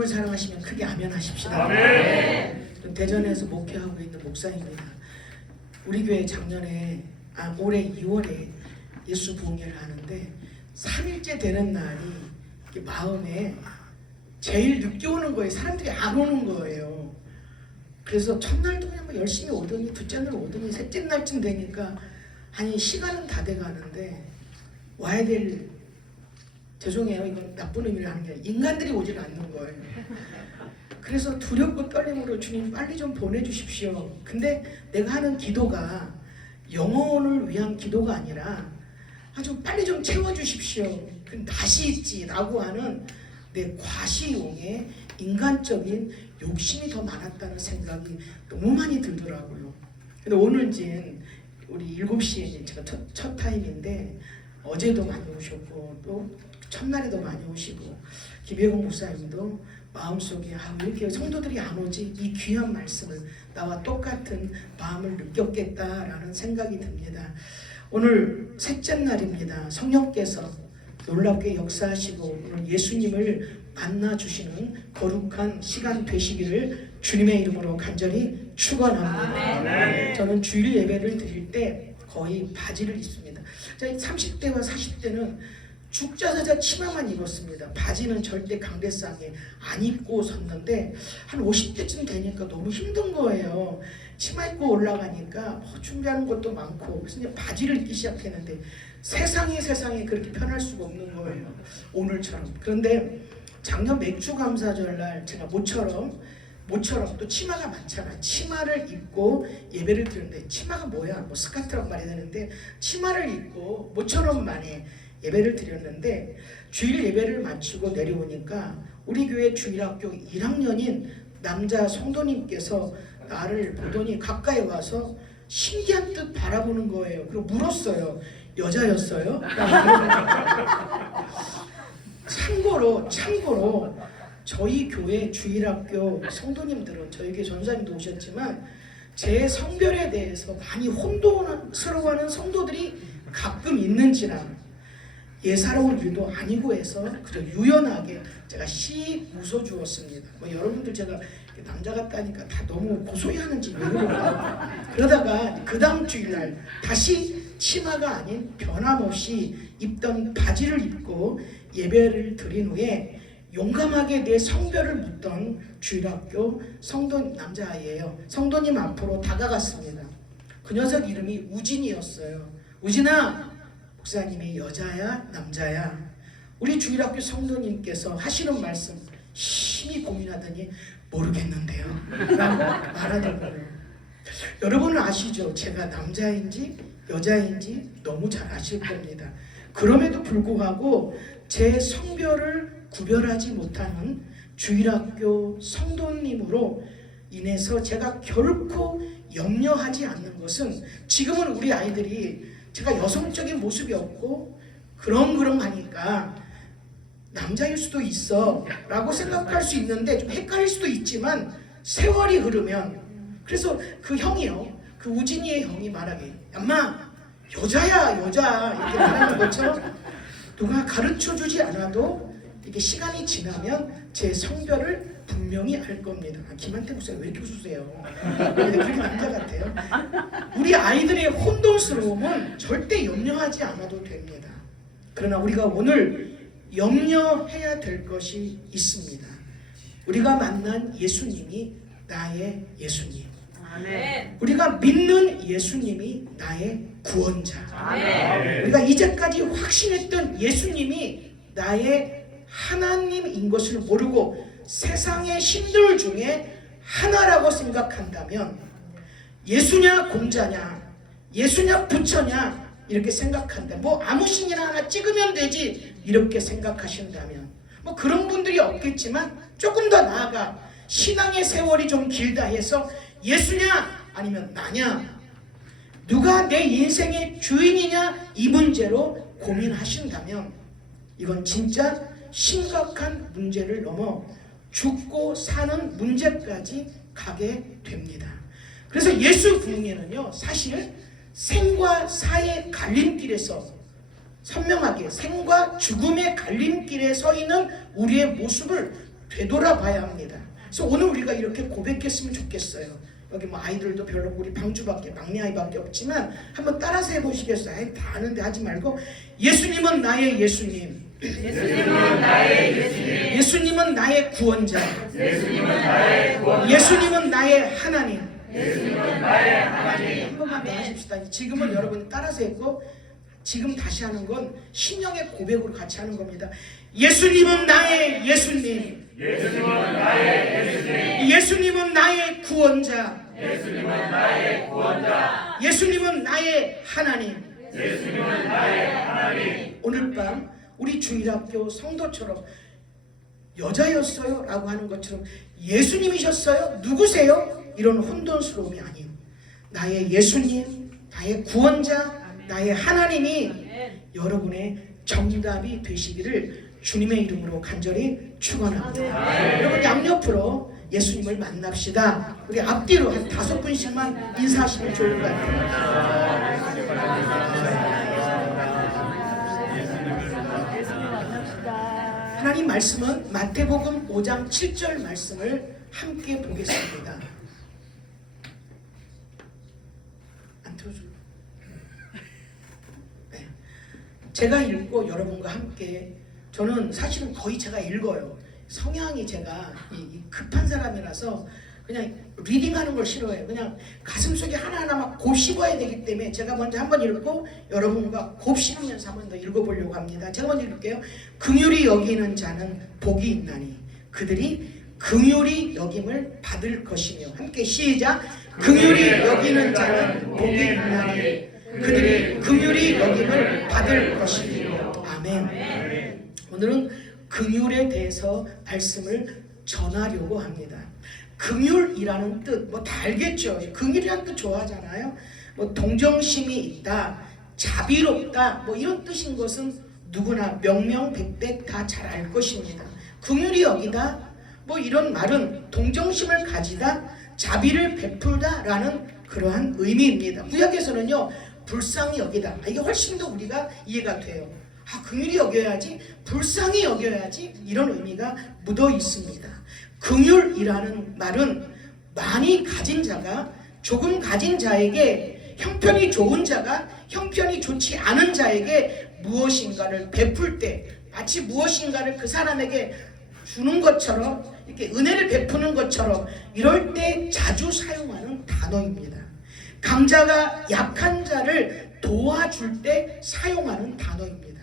을 사랑하시면 크게 아멘 하십시다. 아멘. 대전에서 목회하고 있는 목사입니다. 우리 교회 작년에 올해 2월에 예수 부흥회를 하는데 3일째 되는 날이 마음에 제일 늦게 오는 거예요. 사람들이 안 오는 거예요. 그래서 첫날도 그냥 뭐 열심히 오더니 둘째 날 오더니 셋째 날쯤 되니까 아니 시간은 다 돼가는데 와야 될, 죄송해요, 이건 나쁜 의미를 하는 게 아니라 인간들이 오질 않는 거예요. 그래서 두렵고 떨림으로 주님 빨리 좀 보내주십시오. 근데 내가 하는 기도가 영혼을 위한 기도가 아니라 아주 빨리 좀 채워주십시오. 다시 있지라고 하는 내 과시용의 인간적인 욕심이 더 많았다는 생각이 너무 많이 들더라고요. 근데 오늘 이제 우리 7시에 제가 첫 타임인데 어제도 많이 오셨고 또 첫날에도 많이 오시고 김혜공 목사님도 마음속에 왜 이렇게 성도들이 안 오지? 이 귀한 말씀을 나와 똑같은 마음을 느꼈겠다라는 생각이 듭니다. 오늘 셋째 날입니다. 성령께서 놀랍게 역사하시고 오늘 예수님을 만나주시는 거룩한 시간 되시기를 주님의 이름으로 간절히 축원합니다. 저는 주일 예배를 드릴 때 거의 바지를 입습니다. 30대와 40대는 죽자사자 치마만 입었습니다. 바지는 절대 강대상에 안 입고 섰는데 한 50대쯤 되니까 너무 힘든 거예요. 치마 입고 올라가니까 준비하는 것도 많고 그래서 이제 바지를 입기 시작했는데 세상에 그렇게 편할 수가 없는 거예요. 오늘처럼. 그런데 작년 맥주감사절 날 제가 모처럼 또 치마가 많잖아요. 치마를 입고 예배를 드렸는데 치마가 뭐야? 뭐 스카트라고 말해야 되는데 치마를 입고 모처럼 만에 예배를 드렸는데 주일 예배를 마치고 내려오니까 우리 교회 주일학교 1학년인 남자 성도님께서 나를 보더니 가까이 와서 신기한 듯 바라보는 거예요. 그리고 물었어요. 여자였어요? 참고로 저희 교회 주일학교 성도님들은 저희 교회 전사님도 오셨지만 제 성별에 대해서 많이 혼돈스러워하는 성도들이 가끔 있는지라 예사로운 일도 아니고 해서 그저 유연하게 제가 씩 웃어주었습니다. 뭐 여러분들 제가 남자 같다니까 다 너무 고소해하는지 왜 그럴까. 그러다가 그 다음 주일날 다시 치마가 아닌 변함없이 입던 바지를 입고 예배를 드린 후에 용감하게 내 성별을 묻던 주일학교 남자아이예요. 성도님 앞으로 다가갔습니다. 그 녀석 이름이 우진이었어요. 우진아, 목사님이 여자야 남자야? 우리 주일학교 성도님께서 하시는 말씀 심히 고민하더니 모르겠는데요 라고 말하더라고요. 여러분은 아시죠? 제가 남자인지 여자인지 너무 잘 아실 겁니다. 그럼에도 불구하고 제 성별을 구별하지 못하는 주일학교 성도님으로 인해서 제가 결코 염려하지 않는 것은 지금은 우리 아이들이 제가 여성적인 모습이 없고 그렁그렁하니까 남자일 수도 있어 라고 생각할 수 있는데 좀 헷갈릴 수도 있지만 세월이 흐르면 그래서 그 형이요, 그 우진이의 형이 말하기 엄마 여자야 여자 이렇게 말하는 것처럼 누가 가르쳐주지 않아도 이렇게 시간이 지나면 제 성별을 분명히 알 겁니다. 김한태 목사님 왜 이렇게 웃으세요? 그렇게 남자 같아요. 우리 아이들의 혼돈스러움은 절대 염려하지 않아도 됩니다. 그러나 우리가 오늘 염려해야 될 것이 있습니다. 우리가 만난 예수님이 나의 예수님. 아멘. 우리가 믿는 예수님이 나의 구원자. 아멘. 우리가 이제까지 확신했던 예수님이 나의 하나님인 것을 모르고 세상의 신들 중에 하나라고 생각한다면 예수냐 공자냐 예수냐 부처냐 이렇게 생각한다. 뭐 아무 신이나 하나 찍으면 되지 이렇게 생각하신다면 뭐 그런 분들이 없겠지만 조금 더 나아가 신앙의 세월이 좀 길다 해서 예수냐 아니면 나냐 누가 내 인생의 주인이냐 이 문제로 고민하신다면 이건 진짜 심각한 문제를 넘어 죽고 사는 문제까지 가게 됩니다. 그래서 예수 부흥회는요 사실 생과 사의 갈림길에서 선명하게 생과 죽음의 갈림길에 서 있는 우리의 모습을 되돌아봐야 합니다. 그래서 오늘 우리가 이렇게 고백했으면 좋겠어요. 여기 뭐 아이들도 별로 우리 방주밖에 막내 아이밖에 없지만 한번 따라서 해보시겠어요? 아이, 다 아는데 하지 말고 예수님은 나의 예수님. 예수님은 나의 예수님. 예수님은 나의 구원자. 예수님은 나의 구원자. 예수님은 나의 하나님. 예수님은 나의 하나님. 한 번만 더 하십시다. 지금은 여러분이 따라서 했고 지금 다시 하는 건 신령의 고백으로 같이 하는 겁니다. 예수님은 나의 예수님. 예수님은 나의 예수님. 예수님은 나의 구원자. 예수님은 나의 구원자. 예수님은 나의 하나님. 예수님은 나의 하나님. 오늘 밤 우리 주일학교 성도처럼 여자였어요? 라고 하는 것처럼 예수님이셨어요? 누구세요? 이런 혼돈스러움이 아니에요. 나의 예수님, 나의 구원자, 나의 하나님이 여러분의 정답이 되시기를 주님의 이름으로 간절히 축원합니다. 여러분 양옆으로 예수님을 만납시다. 우리 앞뒤로 한 5분씩만 인사하시면 좋을 것 같아요. 하나님 말씀은 마태복음 5장 7절 말씀을 함께 보겠습니다. 안 틀어줘요. 네. 제가 읽고 여러분과 함께, 저는 사실은 거의 제가 읽어요. 성향이 제가 급한 사람이라서 그냥 리딩하는 걸 싫어해요. 그냥 가슴속에 하나하나 막 곱씹어야 되기 때문에 제가 먼저 한번 읽고 여러분과 곱씹으면서 한번 더 읽어보려고 합니다. 제가 먼저 읽을게요. 긍휼히 여기는 자는 복이 있나니 그들이 긍휼히 여김을 받을 것이며, 함께 시작. 긍휼히 여기는 자는 복이 있나니 그들이 긍휼히 여김을 받을 것이며. 아멘. 오늘은 긍휼에 대해서 말씀을 전하려고 합니다. 긍휼이라는 뜻, 뭐 다 알겠죠? 긍휼이라는 뜻 좋아하잖아요. 뭐 동정심이 있다, 자비롭다, 뭐 이런 뜻인 것은 누구나 명명백백 다 잘 알 것입니다. 긍휼히 여기다, 뭐 이런 말은 동정심을 가지다, 자비를 베풀다라는 그러한 의미입니다. 구약에서는요, 불쌍히 여기다, 이게 훨씬 더 우리가 이해가 돼요. 긍휼히 여겨야지, 불쌍히 여겨야지, 이런 의미가 묻어 있습니다. 긍휼이라는 말은 많이 가진 자가 조금 가진 자에게, 형편이 좋은 자가 형편이 좋지 않은 자에게 무엇인가를 베풀 때, 마치 무엇인가를 그 사람에게 주는 것처럼, 이렇게 은혜를 베푸는 것처럼, 이럴 때 자주 사용하는 단어입니다. 강자가 약한 자를 도와줄 때 사용하는 단어입니다.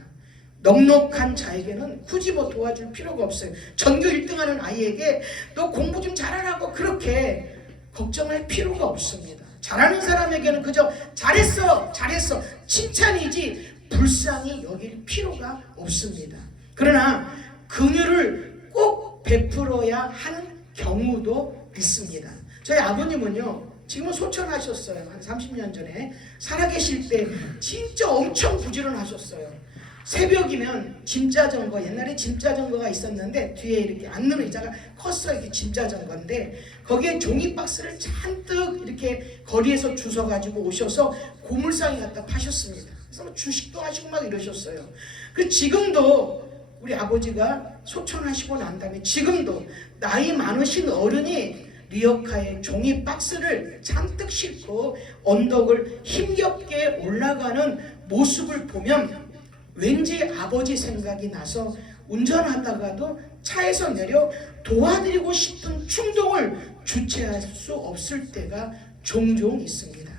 넉넉한 자에게는 굳이 뭐 도와줄 필요가 없어요. 전교 1등하는 아이에게 너 공부 좀 잘하라고 그렇게 걱정할 필요가 없습니다. 잘하는 사람에게는 그저 잘했어, 잘했어, 칭찬이지 불쌍히 여길 필요가 없습니다. 그러나 긍휼을 꼭 베풀어야 하는 경우도 있습니다. 저희 아버님은요, 지금은 소천하셨어요. 한 30년 전에 살아계실 때 진짜 엄청 부지런하셨어요. 새벽이면 짐자전거, 옛날에 짐자전거가 있었는데 뒤에 이렇게 앉는 의자가 컸어요. 이게 짐자전거인데 거기에 종이 박스를 잔뜩 이렇게 거리에서 주워가지고 오셔서 고물상에 갖다 파셨습니다. 그래서 주식도 하시고 막 이러셨어요. 그 지금도 우리 아버지가 소천하시고 난 다음에 지금도 나이 많으신 어른이 리어카에 종이 박스를 잔뜩 싣고 언덕을 힘겹게 올라가는 모습을 보면 왠지 아버지 생각이 나서 운전하다가도 차에서 내려 도와드리고 싶은 충동을 주체할 수 없을 때가 종종 있습니다.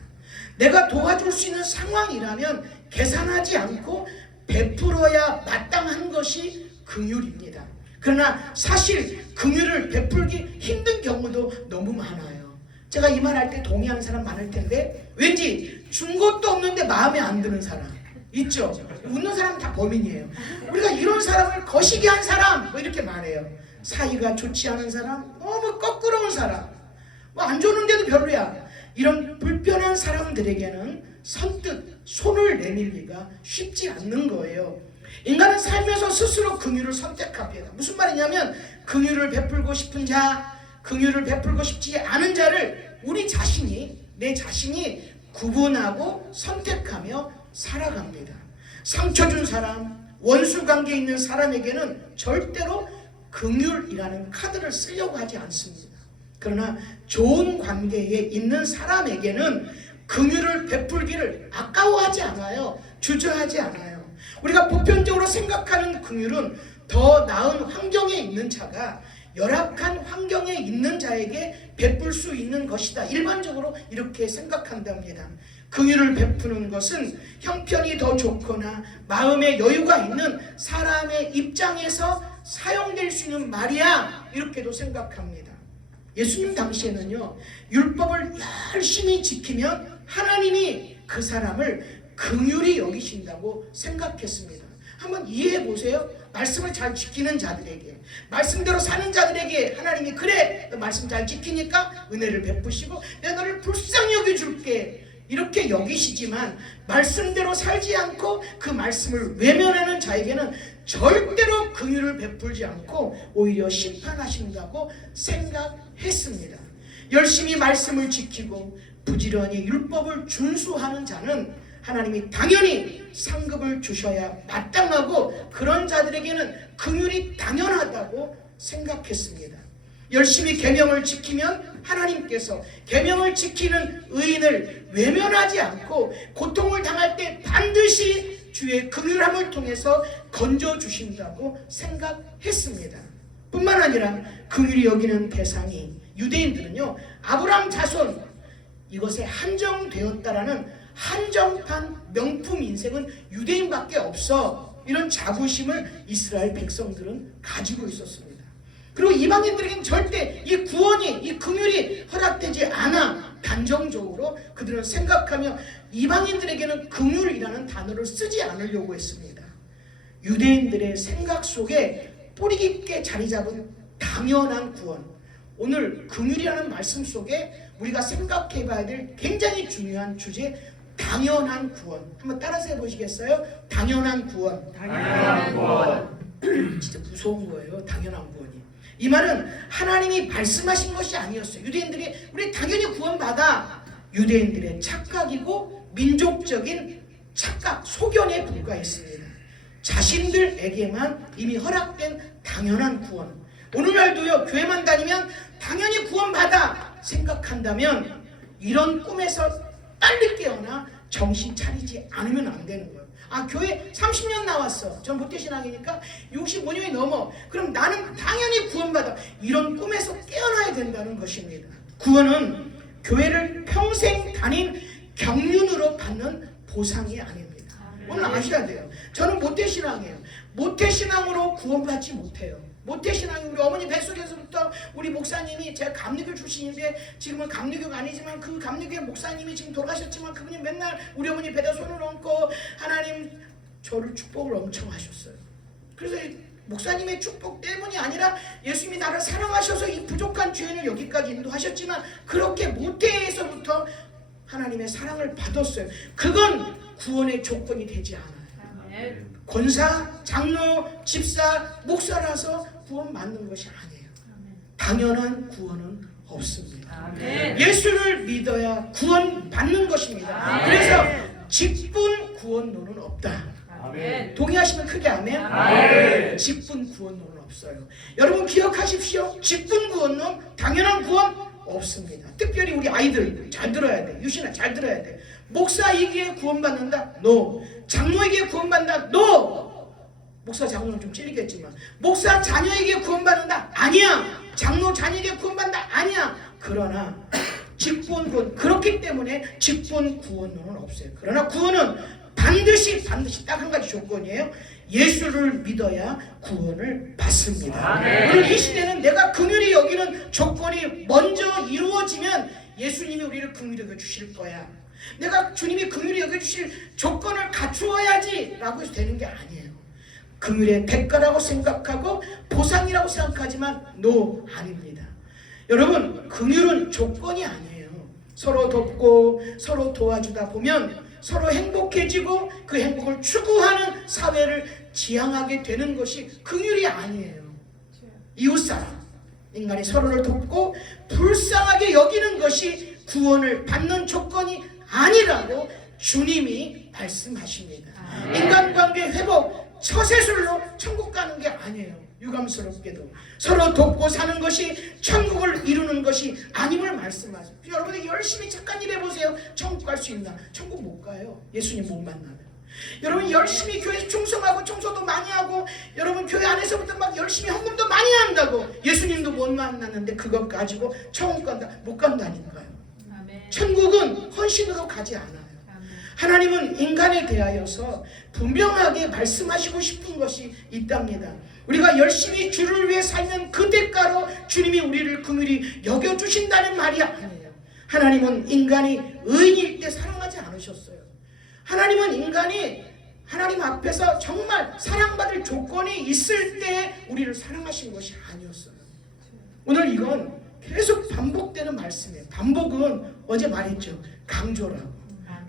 내가 도와줄 수 있는 상황이라면 계산하지 않고 베풀어야 마땅한 것이 긍휼입니다. 그러나 사실 긍휼을 베풀기 힘든 경우도 너무 많아요. 제가 이 말 할 때 동의하는 사람 많을 텐데 왠지 준 것도 없는데 마음에 안 드는 사람 있죠? 웃는 사람은 다 범인이에요. 우리가 이런 사람을 거시기 한 사람 뭐 이렇게 말해요. 사이가 좋지 않은 사람, 너무 거꾸러운 사람, 뭐 안 좋은데도 별로야. 이런 불편한 사람들에게는 선뜻 손을 내밀기가 쉽지 않는 거예요. 인간은 살면서 스스로 긍휼을 선택합니다. 무슨 말이냐면 긍휼을 베풀고 싶은 자, 긍휼을 베풀고 싶지 않은 자를 우리 자신이, 내 자신이 구분하고 선택하며 살아갑니다. 상처 준 사람, 원수 관계에 있는 사람에게는 절대로 긍휼이라는 카드를 쓰려고 하지 않습니다. 그러나 좋은 관계에 있는 사람에게는 긍휼을 베풀기를 아까워하지 않아요. 주저하지 않아요. 우리가 보편적으로 생각하는 긍휼은 더 나은 환경에 있는 자가 열악한 환경에 있는 자에게 베풀 수 있는 것이다. 일반적으로 이렇게 생각한답니다. 긍휼을 베푸는 것은 형편이 더 좋거나 마음의 여유가 있는 사람의 입장에서 사용될 수 있는 말이야, 이렇게도 생각합니다. 예수님 당시에는요, 율법을 열심히 지키면 하나님이 그 사람을 긍휼히 여기신다고 생각했습니다. 한번 이해해 보세요. 말씀을 잘 지키는 자들에게, 말씀대로 사는 자들에게 하나님이 그래, 너 말씀 잘 지키니까 은혜를 베푸시고 내가 너를 불쌍히 여겨줄게, 이렇게 여기시지만 말씀대로 살지 않고 그 말씀을 외면하는 자에게는 절대로 긍휼을 베풀지 않고 오히려 심판하신다고 생각했습니다. 열심히 말씀을 지키고 부지런히 율법을 준수하는 자는 하나님이 당연히 상급을 주셔야 마땅하고 그런 자들에게는 긍휼이 당연하다고 생각했습니다. 열심히 계명을 지키면 하나님께서 계명을 지키는 의인을 외면하지 않고 고통을 당할 때 반드시 주의 긍휼함을 통해서 건져주신다고 생각했습니다. 뿐만 아니라 긍휼히 여기는 대상이 유대인들은요, 아브라함 자손 이것에 한정되었다라는 한정판 명품 인생은 유대인밖에 없어, 이런 자부심을 이스라엘 백성들은 가지고 있었습니다. 그리고 이방인들에게는 절대 이 구원이, 이 긍휼이 허락되지 않아 단정적으로 그들은 생각하며 이방인들에게는 긍휼이라는 단어를 쓰지 않으려고 했습니다. 유대인들의 생각 속에 뿌리 깊게 자리 잡은 당연한 구원, 오늘 긍휼이라는 말씀 속에 우리가 생각해 봐야 될 굉장히 중요한 주제, 당연한 구원. 한번 따라서 해보시겠어요? 당연한 구원. 당연한 구원. 진짜 무서운 거예요, 당연한 구원이. 이 말은 하나님이 말씀하신 것이 아니었어요. 유대인들이 우리 당연히 구원받아, 유대인들의 착각이고 민족적인 착각, 소견에 불과했습니다. 자신들에게만 이미 허락된 당연한 구원. 오늘날도요, 교회만 다니면 당연히 구원받아 생각한다면 이런 꿈에서 빨리 깨어나 정신 차리지 않으면 안 되는 거예요. 아, 교회 30년 나왔어. 전 모태신앙이니까 65년이 넘어. 그럼 나는 당연히 구원받아. 이런 꿈에서 깨어나야 된다는 것입니다. 구원은 교회를 평생 다닌 경륜으로 받는 보상이 아닙니다. 오늘 아셔야 돼요. 저는 모태신앙이에요. 모태신앙으로 구원받지 못해요. 모태신앙이 우리 어머니 뱃속에서부터 우리 목사님이, 제가 감리교 출신인데 지금은 감리교가 아니지만 그 감리교의 목사님이 지금 돌아가셨지만 그분이 맨날 우리 어머니 배에 손을 얹고 하나님 저를 축복을 엄청 하셨어요. 그래서 목사님의 축복 때문이 아니라 예수님이 나를 사랑하셔서 이 부족한 죄인을 여기까지 인도하셨지만 그렇게 모태에서부터 하나님의 사랑을 받았어요. 그건 구원의 조건이 되지 않아요. 권사, 장로, 집사, 목사라서 구원 받는 것이 아니에요. 당연한 구원은 없습니다. 예수를 믿어야 구원 받는 것입니다. 그래서 직분 구원론은 없다. 동의하시면 크게 아멘. 직분 구원론은 없어요. 여러분 기억하십시오. 직분 구원론, 당연한 구원 없습니다. 특별히 우리 아이들 잘 들어야 돼. 유신아 잘 들어야 돼. 목사이기에 구원받는다? No. 장로에게 구원받는다? No. 목사 장로는 좀 찔리겠지만 목사 자녀에게 구원받는다? 아니야. 장로 자녀에게 구원받는다? 아니야. 그러나 직분 구원, 그렇기 때문에 직분 구원론은 없어요. 그러나 구원은 반드시 딱 한 가지 조건이에요. 예수를 믿어야 구원을 받습니다. 오늘 이 시대는 내가 긍휼히 여기는 조건이 먼저 이루어지면 예수님이 우리를 긍휼히 여겨주실 거야. 내가 주님이 긍휼히 여겨주실 조건을 갖추어야지 라고 해서 되는 게 아니에요. 긍휼의 대가라고 생각하고 보상이라고 생각하지만 no, 아닙니다. 여러분, 긍휼은 조건이 아니에요. 서로 돕고 서로 도와주다 보면 서로 행복해지고 그 행복을 추구하는 사회를 지향하게 되는 것이 긍휼이 아니에요. 이웃사람, 인간이 서로를 돕고 불쌍하게 여기는 것이 구원을 받는 조건이 아니라고 주님이 말씀하십니다. 인간관계 회복, 서세술로 천국 가는 게 아니에요. 유감스럽게도 서로 돕고 사는 것이 천국을 이루는 것이 아님을 말씀하세요. 여러분이 열심히 착한 일 해보세요. 천국 갈 수 있나? 천국 못 가요. 예수님 못 만나면. 여러분 열심히 교회 충성하고 청소도 많이 하고 여러분 교회 안에서부터 막 열심히 헌금도 많이 한다고 예수님도 못 만났는데 그것 가지고 천국 간다? 못 간다니까요. 천국은 헌신으로 가지 않아요. 하나님은 인간에 대하여서 분명하게 말씀하시고 싶은 것이 있답니다. 우리가 열심히 주를 위해 살면 그 대가로 주님이 우리를 긍휼히 여겨주신다는 말이 아니에요. 하나님은 인간이 의인일 때 사랑하지 않으셨어요. 하나님은 인간이 하나님 앞에서 정말 사랑받을 조건이 있을 때 우리를 사랑하신 것이 아니었어요. 오늘 이건 계속 반복되는 말씀이에요. 반복은 어제 말했죠. 강조라고.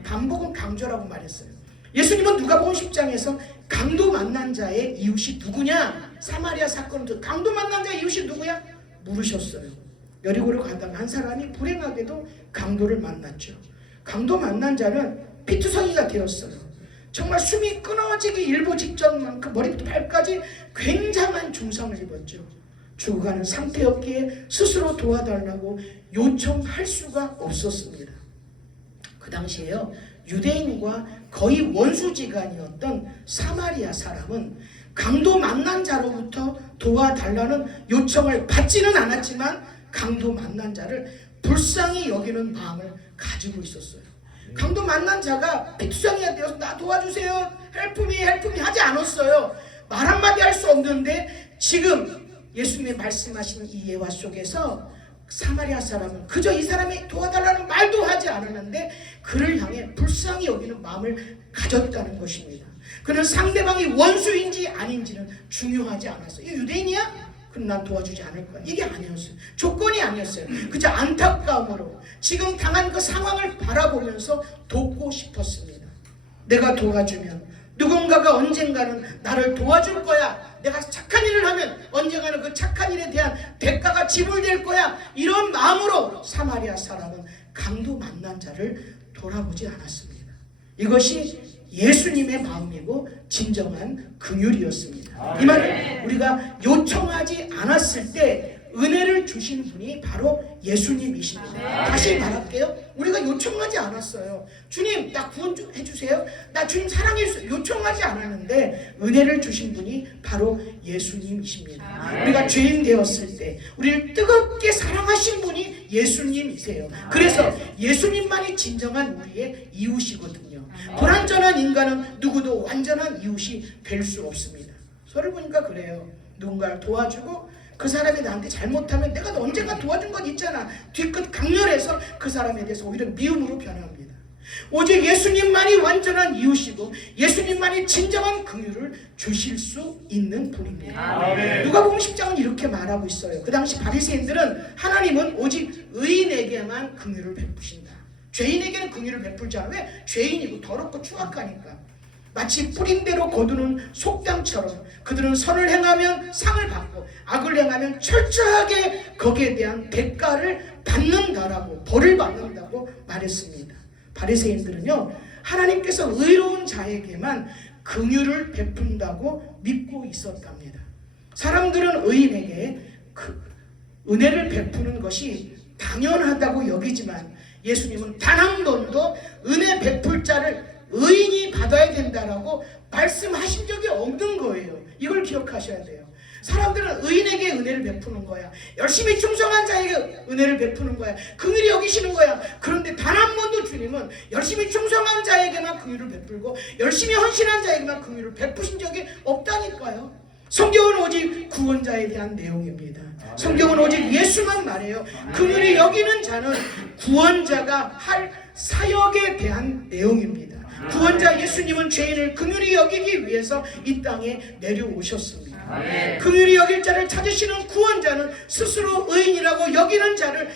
반복은 강조라고 말했어요. 예수님은 누가복음 10장에서 강도 만난 자의 이웃이 누구냐? 사마리아 사건을 강도 만난 자의 이웃이 누구야? 물으셨어요. 여리고를 가다가 한 사람이 불행하게도 강도를 만났죠. 강도 만난 자는 피투성이가 되었어요. 정말 숨이 끊어지기 일보 직전만큼 머리부터 발까지 굉장한 중상을 입었죠. 죽어가는 상태였기에 스스로 도와달라고 요청할 수가 없었습니다. 그 당시에요, 유대인과 거의 원수지간이었던 사마리아 사람은 강도 만난 자로부터 도와달라는 요청을 받지는 않았지만 강도 만난 자를 불쌍히 여기는 마음을 가지고 있었어요. 강도 만난 자가 피투성이가 되어서 나 도와주세요, 헬프미 하지 않았어요. 말 한마디 할 수 없는데 지금 예수님이 말씀하시는 이 예화 속에서 사마리아 사람은 그저 이 사람이 도와달라는 말도 하지 않았는데 그를 향해 불쌍히 여기는 마음을 가졌다는 것입니다. 그는 상대방이 원수인지 아닌지는 중요하지 않았어요. 이 유대인이야? 그럼 난 도와주지 않을 거야. 이게 아니었어요. 조건이 아니었어요. 그저 안타까움으로 지금 당한 그 상황을 바라보면서 돕고 싶었습니다. 내가 도와주면 누군가가 언젠가는 나를 도와줄 거야. 내가 착한 일을 하면 언젠가는 그 착한 일에 대한 대가가 지불될 거야. 이런 마음으로 사마리아 사람은 강도 만난 자를 돌아보지 않았습니다. 이것이 예수님의 마음이고 진정한 긍휼이었습니다. 이 말은 우리가 요청하지 않았을 때 은혜를 주신 분이 바로 예수님이십니다. 다시 말할게요. 우리가 요청하지 않았어요. 주님 나 구원 좀 해주세요. 나 주님 사랑해주세요. 요청하지 않았는데 은혜를 주신 분이 바로 예수님이십니다. 우리가 죄인 되었을 때 우리를 뜨겁게 사랑하신 분이 예수님이세요. 그래서 예수님만이 진정한 우리의 이웃이거든요. 불완전한 인간은 누구도 완전한 이웃이 될 수 없습니다. 서를 보니까 그래요. 누군가를 도와주고 그 사람이 나한테 잘못하면 내가 언젠가 도와준 것 있잖아. 뒤끝 강렬해서 그 사람에 대해서 오히려 미움으로 변합니다. 오직 예수님만이 완전한 이웃이고 예수님만이 진정한 긍휼을 주실 수 있는 분입니다. 누가복음 10장은 이렇게 말하고 있어요. 그 당시 바리새인들은 하나님은 오직 의인에게만 긍휼을 베푸신다. 죄인에게는 긍휼을 베풀지 않아. 왜? 죄인이고 더럽고 추악하니까. 마치 뿌린 대로 거두는 속담처럼 그들은 선을 행하면 상을 받고 악을 행하면 철저하게 거기에 대한 대가를 받는다라고, 벌을 받는다고 말했습니다. 바리새인들은요, 하나님께서 의로운 자에게만 긍휼을 베푼다고 믿고 있었답니다. 사람들은 의인에게 그 은혜를 베푸는 것이 당연하다고 여기지만 예수님은 단 한 번도 은혜 베풀 자를 의인이 받아야 된다라고 말씀하신 적이 없는 거예요. 이걸 기억하셔야 돼요. 사람들은 의인에게 은혜를 베푸는 거야. 열심히 충성한 자에게 은혜를 베푸는 거야. 긍휼히 여기시는 거야. 그런데 단 한 번도 주님은 열심히 충성한 자에게만 긍휼을 베풀고 열심히 헌신한 자에게만 긍휼을 베푸신 적이 없다니까요. 성경은 오직 구원자에 대한 내용입니다. 성경은 오직 예수만 말해요. 긍휼히 여기는 자는 구원자가 할 사역에 대한 내용입니다. 구원자 예수님은 죄인을 긍휼히 여기기 위해서 이 땅에 내려오셨습니다. 긍휼히 여길 자를 찾으시는 구원자는 스스로 의인이라고 여기는 자를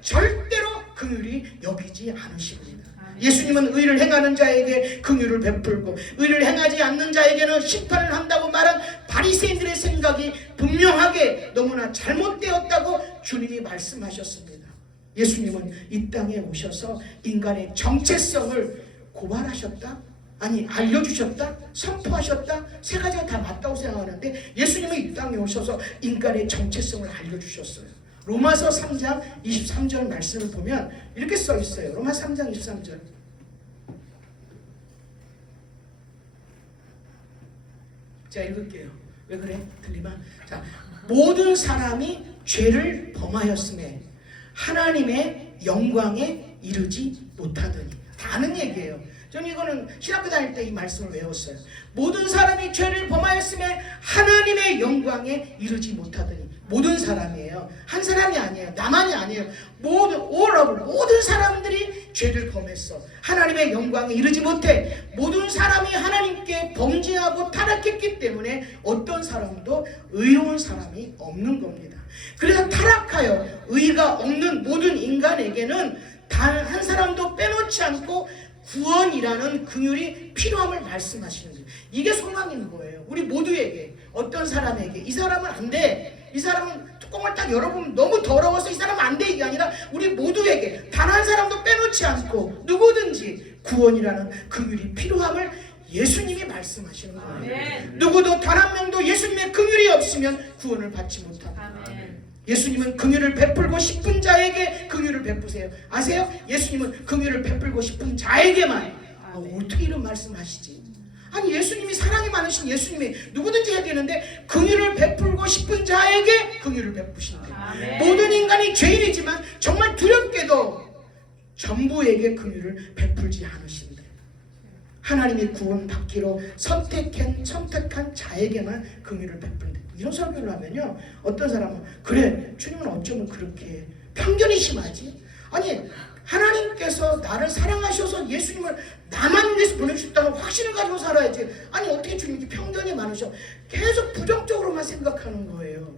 절대로 긍휼히 여기지 않으십니다. 예수님은 의를 행하는 자에게 긍휼을 베풀고 의를 행하지 않는 자에게는 심판을 한다고 말한 바리새인들의 생각이 분명하게 너무나 잘못되었다고 주님이 말씀하셨습니다. 예수님은 이 땅에 오셔서 인간의 정체성을 고발하셨다? 아니 알려주셨다? 선포하셨다? 세 가지가 다 맞다고 생각하는데 예수님이 이 땅에 오셔서 인간의 정체성을 알려주셨어요. 로마서 3장 23절 말씀을 보면 이렇게 써 있어요. 로마 3장 23절. 자, 읽을게요. 왜 그래? 들리마? 자, 모든 사람이 죄를 범하였음에 하나님의 영광에 이르지 못하더니. 다 아는 얘기예요. 저는 이거는 신학교 다닐 때 이 말씀을 외웠어요. 모든 사람이 죄를 범하였음에 하나님의 영광에 이르지 못하더니. 모든 사람이에요. 한 사람이 아니에요. 나만이 아니에요. 모든 사람들이 죄를 범했어. 하나님의 영광에 이르지 못해. 모든 사람이 하나님께 범죄하고 타락했기 때문에 어떤 사람도 의로운 사람이 없는 겁니다. 그래서 타락하여 의가 없는 모든 인간에게는 단 한 사람도 빼놓지 않고 구원이라는 긍휼이 필요함을 말씀하시는 거예요. 이게 소망인 거예요. 우리 모두에게, 어떤 사람에게 이 사람은 안 돼, 이 사람은 뚜껑을 딱 열어보면 너무 더러워서 이 사람은 안 돼, 이게 아니라 우리 모두에게 단 한 사람도 빼놓지 않고 누구든지 구원이라는 긍휼이 필요함을 예수님이 말씀하시는 거예요. 아멘. 누구도 단 한 명도 예수님의 긍휼이 없으면 구원을 받지 못합니다. 아멘. 예수님은 긍휼을 베풀고 싶은 자에게 긍휼을 베푸세요. 아세요? 예수님은 긍휼을 베풀고 싶은 자에게만. 어떻게 이런 말씀하시지? 아니 예수님이 사랑이 많으신 예수님이 누구든지 해야 되는데 긍휼을 베풀고 싶은 자에게 긍휼을 베푸신대요. 모든 인간이 죄인이지만 정말 두렵게도 전부에게 긍휼을 베풀지 않으신대요. 하나님의 구원받기로 선택한 자에게만 긍휼을 베푼다. 이런 설교를 하면요, 어떤 사람은 그래, 주님은 어쩌면 그렇게 편견이 심하지? 아니 하나님께서 나를 사랑하셔서 예수님을 나만 위해서 보내주셨다는 확신을 가지고 살아야지. 아니 어떻게 주님이 편견이 많으셔? 계속 부정적으로만 생각하는 거예요.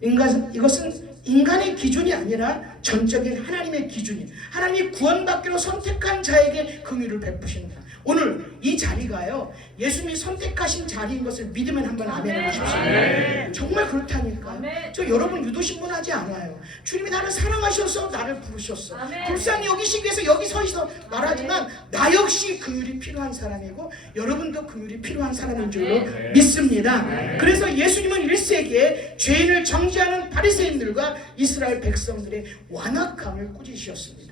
이것은 인간의 기준이 아니라 전적인 하나님의 기준인, 하나님이 구원받기로 선택한 자에게 긍휼을 베푸신다. 오늘 이 자리가요, 예수님이 선택하신 자리인 것을 믿으면 한번 아멘 해보십시오. 정말 그렇다니까요. 저 여러분 유도신문하지 않아요. 주님이 나를 사랑하셔서 나를 부르셨어. 불쌍히 여기시기 위해서 여기 서 있어 말하지만 나 역시 긍휼이 필요한 사람이고 여러분도 긍휼이 필요한 사람인 줄로 믿습니다. 그래서 예수님은 1세기에 죄인을 정죄하는 바리새인들과 이스라엘 백성들의 완악함을 꾸짖으셨습니다.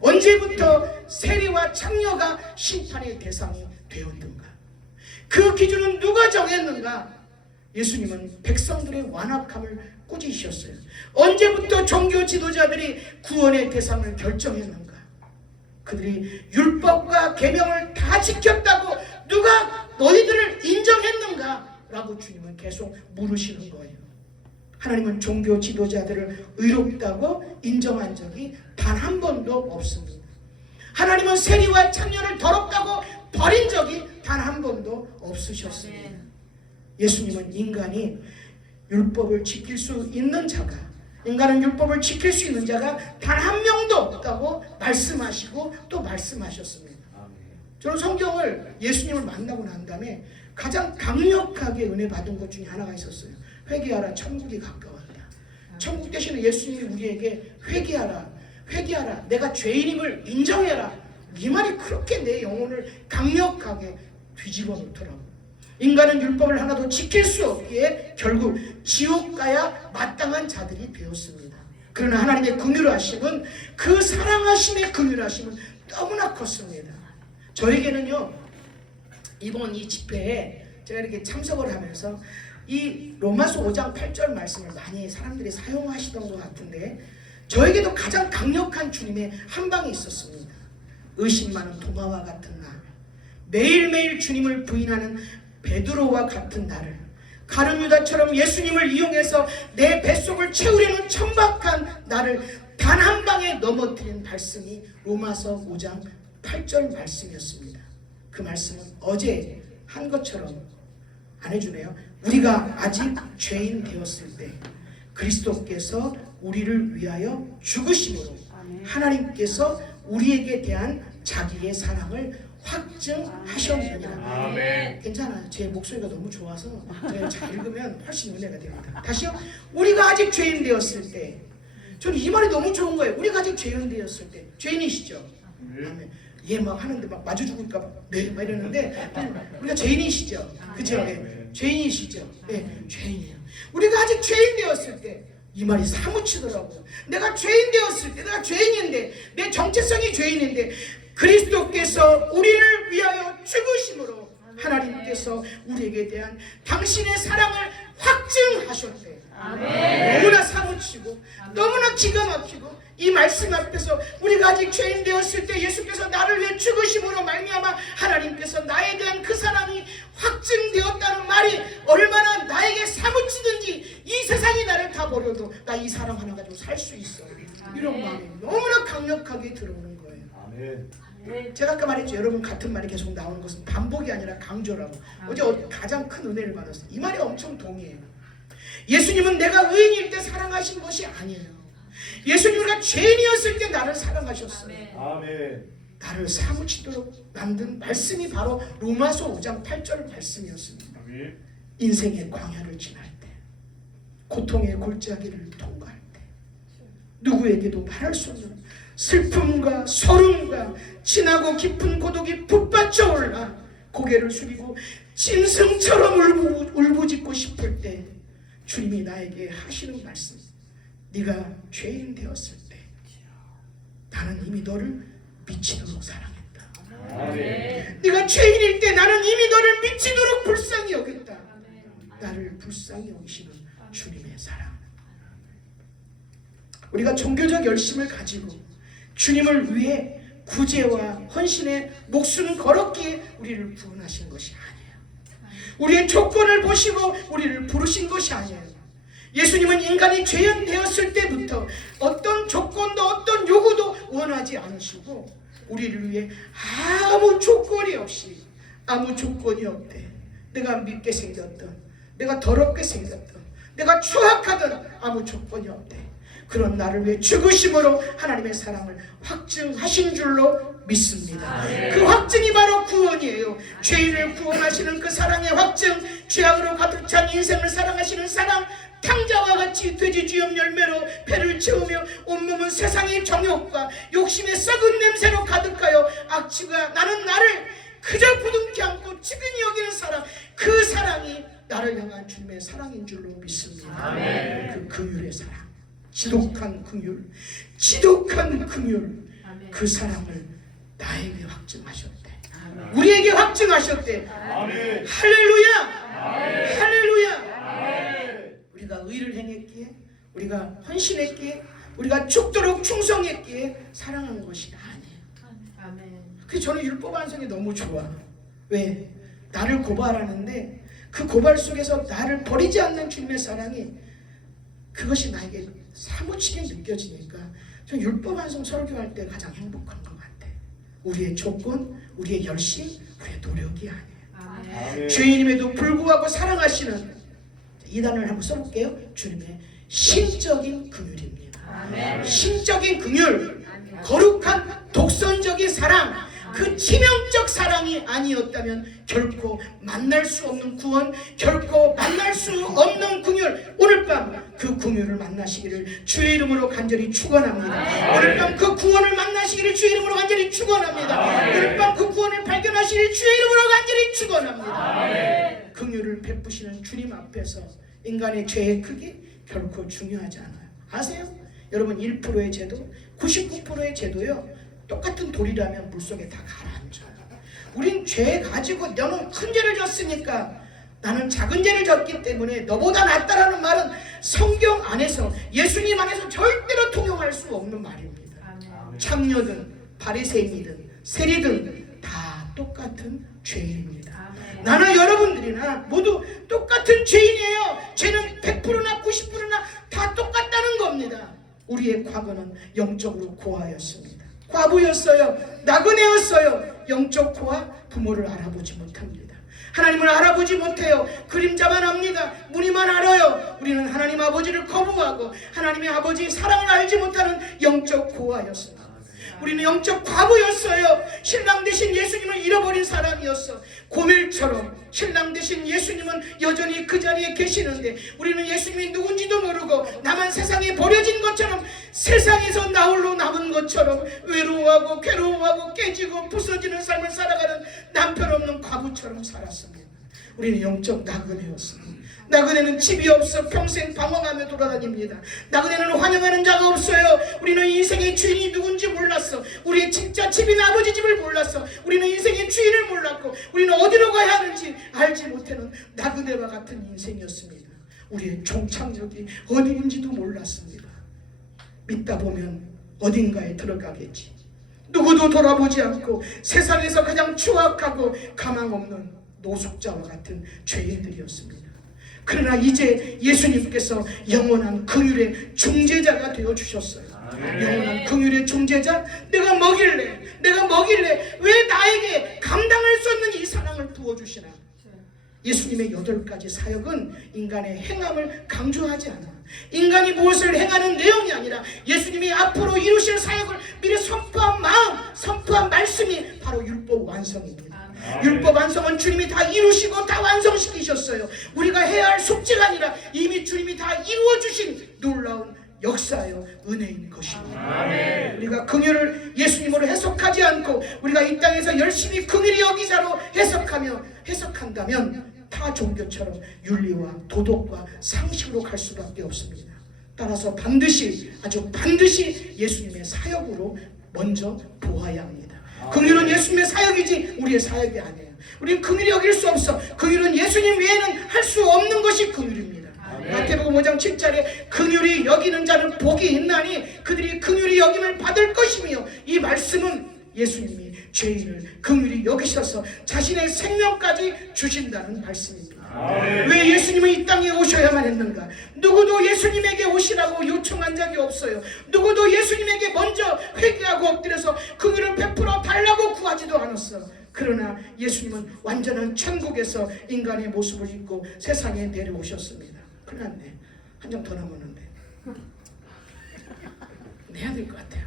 언제부터 세리와 창녀가 심판의 대상이 되었는가? 그 기준은 누가 정했는가? 예수님은 백성들의 완악함을 꾸짖으셨어요. 언제부터 종교 지도자들이 구원의 대상을 결정했는가? 그들이 율법과 계명을 다 지켰다고 누가 너희들을 인정했는가? 라고 주님은 계속 물으시는 거예요. 하나님은 종교 지도자들을 의롭다고 인정한 적이 단 한 번도 없습니다. 하나님은 세리와 창녀를 더럽다고 버린 적이 단 한 번도 없으셨습니다. 예수님은 인간이 율법을 지킬 수 있는 자가, 인간은 율법을 지킬 수 있는 자가 단 한 명도 없다고 말씀하시고 또 말씀하셨습니다. 저는 성경을 예수님을 만나고 난 다음에 가장 강력하게 은혜 받은 것 중에 하나가 있었어요. 회개하라, 천국이 가까웠다. 천국 대신에 예수님이 우리에게 회개하라, 회개하라, 내가 죄인임을 인정해라. 이 말이 그렇게 내 영혼을 강력하게 뒤집어 놓더라고요. 인간은 율법을 하나도 지킬 수 없기에 결국 지옥 가야 마땅한 자들이 되었습니다. 그러나 하나님의 긍휼하심은, 그 사랑하심의 긍휼하심은 너무나 컸습니다. 저에게는요, 이번 이 집회에 제가 이렇게 참석을 하면서 이 로마서 5장 8절 말씀을 많이 사람들이 사용하시던 것 같은데, 저에게도 가장 강력한 주님의 한방이 있었습니다. 의심 많은 도마와 같은 날, 매일매일 주님을 부인하는 베드로와 같은 나를, 가룟 유다처럼 예수님을 이용해서 내 뱃속을 채우려는 천박한 나를 단 한 방에 넘어뜨린 말씀이 로마서 5장 8절 말씀이었습니다. 그 말씀은 어제 한 것처럼 안 해주네요. 우리가 아직 죄인 되었을 때 그리스도께서 우리를 위하여 죽으심으로 하나님께서 우리에게 대한 자기의 사랑을 확증하셨느니라. 아멘. 괜찮아요. 제 목소리가 너무 좋아서 제가 잘 읽으면 훨씬 은혜가 됩니다. 다시요. 우리가 아직 죄인 되었을 때, 저는 이 말이 너무 좋은 거예요. 우리가 아직 죄인 되었을 때, 죄인이시죠? 아멘. 얘 막 하는데 막 마주 죽을까 봐 네, 막 이러는데 우리가 죄인이시죠, 그죠? 네. 죄인이시죠, 네, 죄인이에요. 우리가 아직 죄인 되었을 때 이 말이 사무치더라고요. 내가 죄인 되었을 때, 내가 죄인인데, 내 정체성이 죄인인데 그리스도께서 우리를 위하여 죽으심으로 하나님께서 우리에게 대한 당신의 사랑을 확증하셨대. 너무나 사무치고 너무나 기가 막히고, 이 말씀 앞에서 우리가 아직 죄인 되었을 때 예수께서 나를 위해 죽으심으로 말미암아 하나님께서 나에 대한 그 사랑이 확증되었다는 말이 얼마나 나에게 사무치든지, 이 세상이 나를 다 버려도 나 이 사랑 하나 가지고 살 수 있어, 이런 마음이 너무나 강력하게 들어오는 거예요. 제가 아까 말했죠, 여러분 같은 말이 계속 나오는 것은 반복이 아니라 강조라고. 어제 가장 큰 은혜를 받았어요. 이 말이 엄청 동의해요. 예수님은 내가 의인일 때 사랑하신 것이 아니에요. 예수님은 죄인이었을 때 나를 사랑하셨어요. 아멘. 나를 사무치도록 만든 말씀이 바로 로마서 5장 8절 말씀이었습니다. 아멘. 인생의 광야를 지날 때, 고통의 골짜기를 통과할 때, 누구에게도 말할 수 없는 슬픔과 서름과 진하고 깊은 고독이 북받쳐 올라 고개를 숙이고 짐승처럼 울부짖고 싶을 때 주님이 나에게 하시는 말씀, 네가 죄인 되었을 때 나는 이미 너를 미치도록 사랑했다. 아멘. 네가 죄인일 때 나는 이미 너를 미치도록 불쌍히 여겼다. 나를 불쌍히 여기시는 주님의 사랑. 우리가 종교적 열심을 가지고 주님을 위해 구제와 헌신의 목숨 걸었기에 우리를 구원하신 것이 아니에요. 우리의 조건을 보시고 우리를 부르신 것이 아니에요. 예수님은 인간이 죄인 되었을 때부터 어떤 조건도 어떤 요구도 원하지 않으시고 우리를 위해 아무 조건이 없이, 아무 조건이 없대. 내가 밉게 생겼던, 내가 더럽게 생겼던, 내가 추악하던 아무 조건이 없대. 그런 나를 위해 죽으심으로 하나님의 사랑을 확증하신 줄로 믿습니다. 그 확증이 바로 구원이에요. 죄인을 구원하시는 그 사랑의 확증, 죄악으로 가득 찬 인생을 사랑하시는 사랑, 탕자와 같이 돼지 쥐염 열매로 배를 채우며 온몸은 세상의 정욕과 욕심의 썩은 냄새로 가득하여 악취가 나는 나를 그저 부둥켜 안고 지근히 여기는 사랑, 그 사랑이 나를 향한 주님의 사랑인 줄로 믿습니다. 그 긍휼의 사랑, 지독한 긍휼, 지독한 긍휼, 그 사랑을 나에게 확증하셨대. 우리에게 확증하셨대. 할렐루야! 할렐루야! 우리가 의를 행했기에, 우리가 헌신했기에, 우리가 죽도록 충성했기에 사랑한 것이 아니에요. 그래서 저는 율법 완성이 너무 좋아. 왜? 나를 고발하는데 그 고발 속에서 나를 버리지 않는 주님의 사랑이, 그것이 나에게 사무치게 느껴지니까 전 율법 완성 설교할 때 가장 행복한 것 같아. 우리의 조건, 우리의 열심, 우리의 노력이 아니에요. 죄인임에도 불구하고 사랑하시는, 이 단어를 한번 써볼게요. 주님의 신적인 긍휼입니다. 신적인 긍휼, 거룩한 독선적인 사랑, 그 치명적 사랑이 아니었다면 결코 만날 수 없는 구원, 결코 만날 수 없는 긍휼, 오늘 밤 그 긍휼을 만나시기를 주의 이름으로 간절히 축원합니다. 오늘 밤 그 구원을 만나시기를 주의 이름으로 간절히 축원합니다. 오늘 밤 그 구원을 발견하시기를 주의 이름으로 간절히 축원합니다. 긍휼을 베푸시는 주님 앞에서 인간의 죄의 크기 결코 중요하지 않아요. 아세요? 여러분 1%의 죄도 99%의 죄도요 똑같은 돌이라면 물속에 다 가라앉아요. 우린 죄 가지고 너는 큰 죄를 졌으니까 나는 작은 죄를 졌기 때문에 너보다 낫다라는 말은 성경 안에서, 예수님 안에서 절대로 통용할 수 없는 말입니다. 창녀든 바리새인이든 세리든 다 똑같은 죄인입니다. 나나 여러분들이나 모두 똑같은 죄인이에요. 죄는 100%나 90%나 다 똑같다는 겁니다. 우리의 과거는 영적으로 고아였습니다. 과부였어요. 나그네였어요. 영적 고아, 부모를 알아보지 못합니다. 하나님을 알아보지 못해요. 그림자만 압니다. 무늬만 알아요. 우리는 하나님 아버지를 거부하고 하나님의 아버지의 사랑을 알지 못하는 영적 고아였습니다. 우리는 영적 과부였어요. 신랑 되신 예수님을 잃어버린 사람이었어. 고멜처럼 신랑 되신 예수님은 여전히 그 자리에 계시는데 우리는 예수님이 누군지도 모르고 나만 세상에 버려진 것처럼 세상에서 나홀로 남은 것처럼 외로워하고 괴로워하고 깨지고 부서지는 삶을 살아가는 남편 없는 과부처럼 살았습니다. 우리는 영적 나그네였습니다. 나그네는 집이 없어 평생 방황하며 돌아다닙니다. 나그네는 환영하는 자가 없어요. 우리는 인생의 주인이 누군지 몰랐어. 우리의 진짜 집인 아버지 집을 몰랐어. 우리는 인생의 주인을 몰랐고 우리는 어디로 가야 하는지 알지 못하는 나그네와 같은 인생이었습니다. 우리의 종착역이 어디인지도 몰랐습니다. 믿다 보면 어딘가에 들어가겠지. 누구도 돌아보지 않고 세상에서 가장 추악하고 가망 없는 노숙자와 같은 죄인들이었습니다. 그러나 이제 예수님께서 영원한 긍휼의 중재자가 되어주셨어요. 영원한 긍휼의 중재자, 내가 먹일래 왜 나에게 감당할 수 없는 이 사랑을 부어주시나. 예수님의 8가지 사역은 인간의 행함을 강조하지 않아. 인간이 무엇을 행하는 내용이 아니라 예수님이 앞으로 이루실 사역을 미리 선포한 마음, 선포한 말씀이 바로 율법 완성입니다. 율법 완성은 주님이 다 이루시고 다 완성시키셨어요. 우리가 해야 할 숙제가 아니라 이미 주님이 다 이루어주신 놀라운 역사요 은혜인 것입니다. 우리가 긍휼을 예수님으로 해석하지 않고 우리가 이 땅에서 열심히 긍휼히 여기자로 해석한다면 타 종교처럼 윤리와 도덕과 상식으로 갈 수밖에 없습니다. 따라서 아주 반드시 예수님의 사역으로 먼저 보아야 합니다. 긍휼은 예수님의 사역이지 우리의 사역이 아니에요. 우리는 긍휼히 여길 수 없어. 긍휼은 예수님 외에는 할 수 없는 것이 긍휼입니다. 마태복음 5장 7절에 긍휼히 여기는 자는 복이 있나니 그들이 긍휼히 여김을 받을 것이며, 이 말씀은 예수님이 죄인을 긍휼히 여기셔서 자신의 생명까지 주신다는 말씀입니다. 왜 예수님은 이 땅에 오셔야만 했는가? 누구도 예수님에게 오시라고 요청한 적이 없어요. 누구도 예수님에게 먼저 회개하고 엎드려서 긍휼을 베풀어 달라고 구하지도 않았어. 그러나 예수님은 완전한 천국에서 인간의 모습을 입고 세상에 내려오셨습니다. 큰일 났네. 한 장 더 남았는데 내야 될 것 같아요.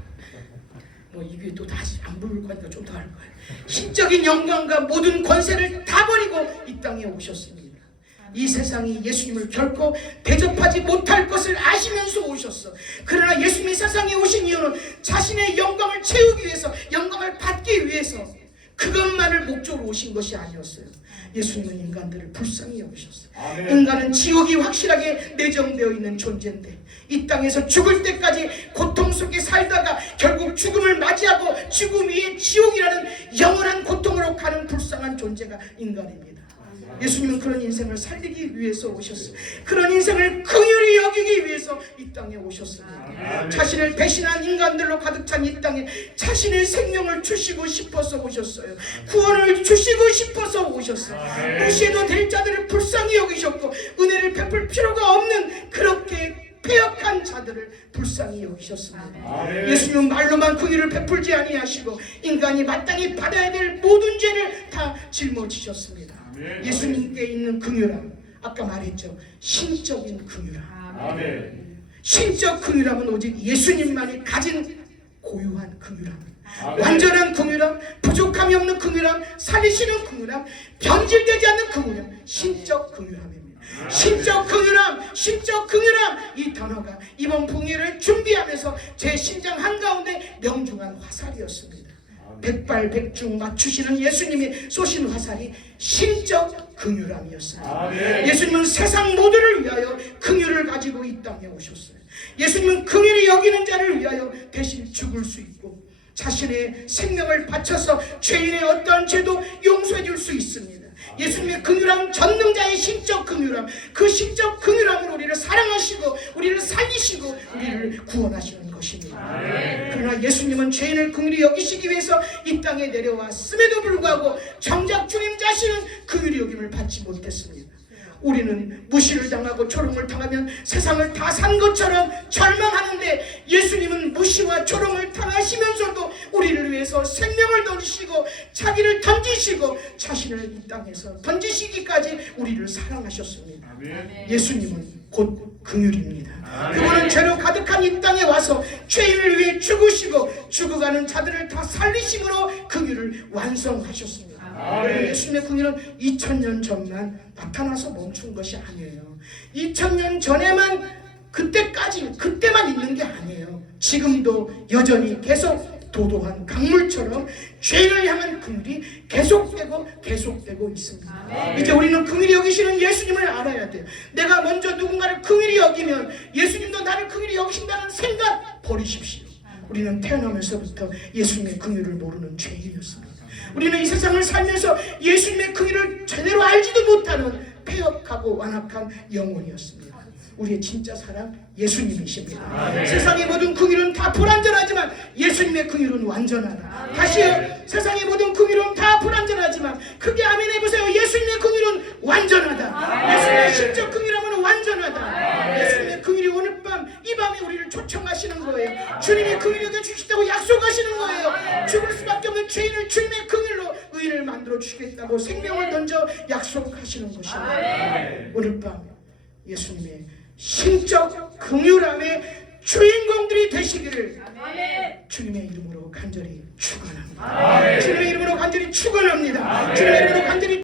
입이 또 다시 안 부를 거니까 좀 더 할 거예요. 신적인 영광과 모든 권세를 다 버리고 이 땅에 오셨습니다. 이 세상이 예수님을 결코 대접하지 못할 것을 아시면서 오셨어. 그러나 예수님이 세상에 오신 이유는 자신의 영광을 채우기 위해서, 영광을 받기 위해서, 그것만을 목적으로 오신 것이 아니었어요. 예수님은 인간들을 불쌍히 여기셨어요. 인간은 지옥이 확실하게 내정되어 있는 존재인데 이 땅에서 죽을 때까지 고통 속에 살다가 결국 죽음을 맞이하고 죽음 위에 지옥이라는 영원한 고통으로 가는 불쌍한 존재가 인간입니다. 예수님은 그런 인생을 살리기 위해서 오셨어요. 그런 인생을 긍휼히 여기기 위해서 이 땅에 오셨습니다. 자신을 배신한 인간들로 가득 찬 이 땅에 자신의 생명을 주시고 싶어서 오셨어요. 구원을 주시고 싶어서 오셨어요. 무시해도 될 자들을 불쌍히 여기셨고 은혜를 베풀 필요가 없는 그렇게 패역한 자들을 불쌍히 여기셨습니다. 예수님은 말로만 긍휼을 베풀지 아니하시고 인간이 마땅히 받아야 될 모든 죄를 다 짊어지셨습니다. 예수님께 있는 긍휼함, 아까 말했죠. 신적인 긍휼함. 신적 긍휼함은 오직 예수님만이 가진 고유한 긍휼함, 완전한 긍휼함, 부족함이 없는 긍휼함, 살리시는 긍휼함, 변질되지 않는 긍휼함, 신적 긍휼함입니다. 신적 긍휼함, 신적 긍휼함, 이 단어가 이번 봉예를 준비하면서 제 심장 한가운데 명중한 화살이었습니다. 백발백중 맞추시는 예수님이 쏘신 화살이 신적 긍휼함이었습니다. 예수님은 세상 모두를 위하여 긍휼을 가지고 이 땅에 오셨어요. 예수님은 긍휼히 여기는 자를 위하여 대신 죽을 수 있고 자신의 생명을 바쳐서 죄인의 어떠한 죄도 용서해 줄 수 있습니다. 예수님의 긍휼함, 전능자의 신적 긍휼함, 그 신적 긍휼함으로 우리를 사랑하시고 우리를 살리시고 우리를 구원하시는 것입니다. 그러나 예수님은 죄인을 긍휼히 여기시기 위해서 이 땅에 내려왔음에도 불구하고 정작 주님 자신은 긍휼히 여김을 받지 못했습니다. 우리는 무시를 당하고 조롱을 당하면 세상을 다 산 것처럼 절망하는데 예수님은 무시와 조롱을 당하시면서도 우리를 위해서 생명을 던지시고 자기를 던지시고 자신을 이 땅에서 던지시기까지 우리를 사랑하셨습니다. 예수님은 곧 긍휼입니다. 그분은 죄로 가득한 이 땅에 와서 죄인을 위해 죽으시고 죽어가는 자들을 다 살리심으로 긍휼을 완성하셨습니다. 예수님의 긍휼은 2000년 전만 나타나서 멈춘 것이 아니에요. 2000년 전에만 그때만 있는 게 아니에요. 지금도 여전히 계속 도도한 강물처럼 죄를 향한 긍휼이 계속되고 있습니다. 이제 우리는 긍휼히 여기시는 예수님을 알아야 돼요. 내가 먼저 누군가를 긍휼히 여기면 예수님도 나를 긍휼히 여기신다는 생각 버리십시오. 우리는 태어나면서부터 예수님의 긍휼을 모르는 죄인이었습니다. 우리는 이 세상을 살면서 예수님의 긍휼을 제대로 알지도 못하는 폐역하고 완악한 영혼이었습니다. 우리의 진짜 사랑 예수님이십니다. 세상의 모든 긍휼은 다 불완전하지만 예수님의 긍휼은 완전하다. 다시요. 세상의 모든 긍휼은 다 불완전하지만 크게 아멘 해보세요. 예수님의 긍휼은 완전하다. 예수님의 십적 긍휼함은 완전하다. 예수님의 긍휼이 오늘 밤 이 밤에 우리를 초청하시는 거예요. 주님이 긍휼히 여겨주시다고 약속하시는 거예요. 죽을 수밖에 없는 죄인을 주님의 긍휼로 의인을 만들어 주시겠다고 생명을 던져 약속하시는 것입니다. 오늘 밤 예수님의 신적 긍휼함의 주인공들이 되시기를 주님의 이름으로 간절히 축원합니다. 주님의 이름으로 간절히 축원합니다. 주님의 이름으로 간절히